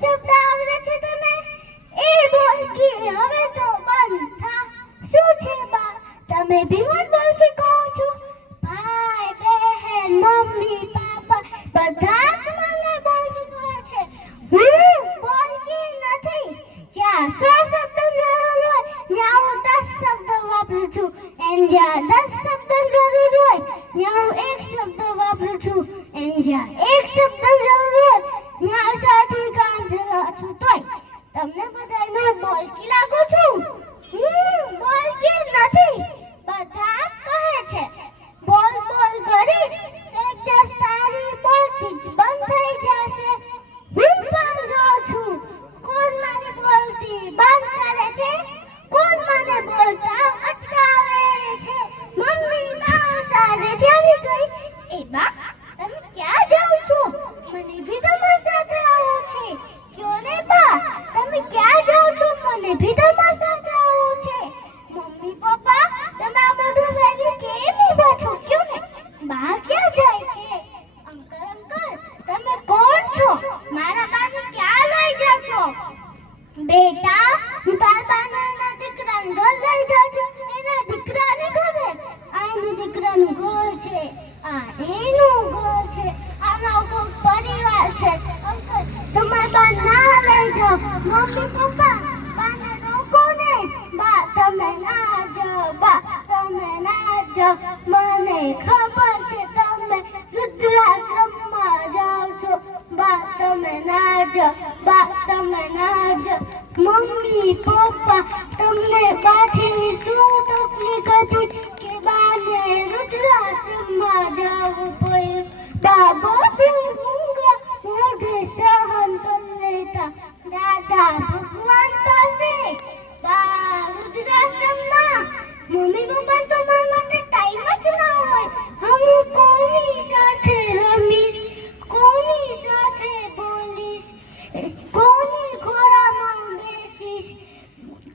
શબ્દ આવડે છે તને? એ બોલકી હવે તો બંધ થા. શું છે બા તમે ભીમન બોલકી કહો છો? ભાઈ બહેન મમ્મી પાપા બધા જ મને બોલકી કહે છે. હું બોલકી નથી. જ્યાં 100 શબ્દ જરૂર હોય ત્યાં હું 10 શબ્દ વાપરું છું. એમ જ્યાં 10 શબ્દ જરૂર હોય ત્યાં હું 1 શબ્દ વાપરું છું. એમ જ્યાં 1 શબ્દ જરૂર હોય ત્યાં સાથી કામ ચલાવું છું. તોય તમને બધાને બોલકી લાગુ છું? હું બોલકી નથી. બધા જ કહે છે બોલ બોલ કરીશ તો એક દિવસ તારી બોલતી જ બંધ થઈ જશે. હું પણ જોઉં છું કોણ મારી બોલતી બંધ કરે છે, કોણ મને બોલતા અટકાવે છે. મમ્મી બા શાળેથી આવી ગઈ. એ બા તમે ક્યાં જાઓ છો? મને ભી તમારી સાથે આવવું છે. ક્યો ને બા તમે ક્યાં જાઓ છો? મને ભી તમારી સાથે આવવું છે. મમ્મી પપ્પા તમે આ બધું વેરી કેમ ઊભા છો? ક્યો ને બા ક્યાં જાય છે? અંકલ અંકલ તમે કોણ છો? મારા બાને ક્યાં લઈ જાઓ છો? બેટા હું તારા બાના દીકરાને ઘર લઈ જાઉં છું. એના દીકરાને ઘરે આ એનું દીકરાનું ઘર છે, આ એનું ઘર છે, આનો આખો પરિવાર છે. અંકલ તમારા બા ના લઈ જાઓ. મમ્મી પપ્પા બાને રોકો ને. બા તમે ના જાઓ, બા તમે ના જાઓ. મને ખબર છે તમે વૃદ્ધાશ્રમમાં જાઓ છો. બા તમે ના જાઓ, બા તમે ના જાઓ. મમ્મી પપ્પા તમને બાથી શું તકલીફ હતી કે બાને વૃદ્ધાશ્રમમાં જવું પડ્યું? બા બધું મૂંગા મોઢે સહન કરી લેતા દાદા ભગવાન પાસે. બા વૃદ્ધાશ્રમમાં મમ્મી પપ્પા તો મારા માટે ટાઈમ જ ના હોય. હું કોની સાથે રમીશ, કોની સાથે બોલીશ, કોની ખોરામાં બેસીશ,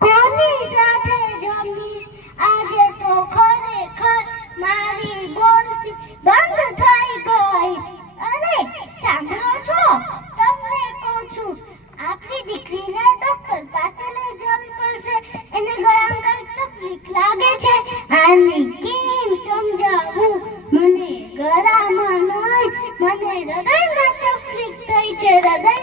કોની સાથે જમીશ? આજે તો ખરેખર મારી બોલતી બંધ થઈ ગઈ. અરે સાંભળો છો? તમને કહું છું આપણી દીકરીને ડોક્ટર પાસે લઈ જવી પડશે. એને ગળામાં તકલીફ લાગે છે. આને કેમ સમજાવું? મને ગળામાં નહીં, મને હૃદયમાં તકલીફ થઈ છે. હૃદય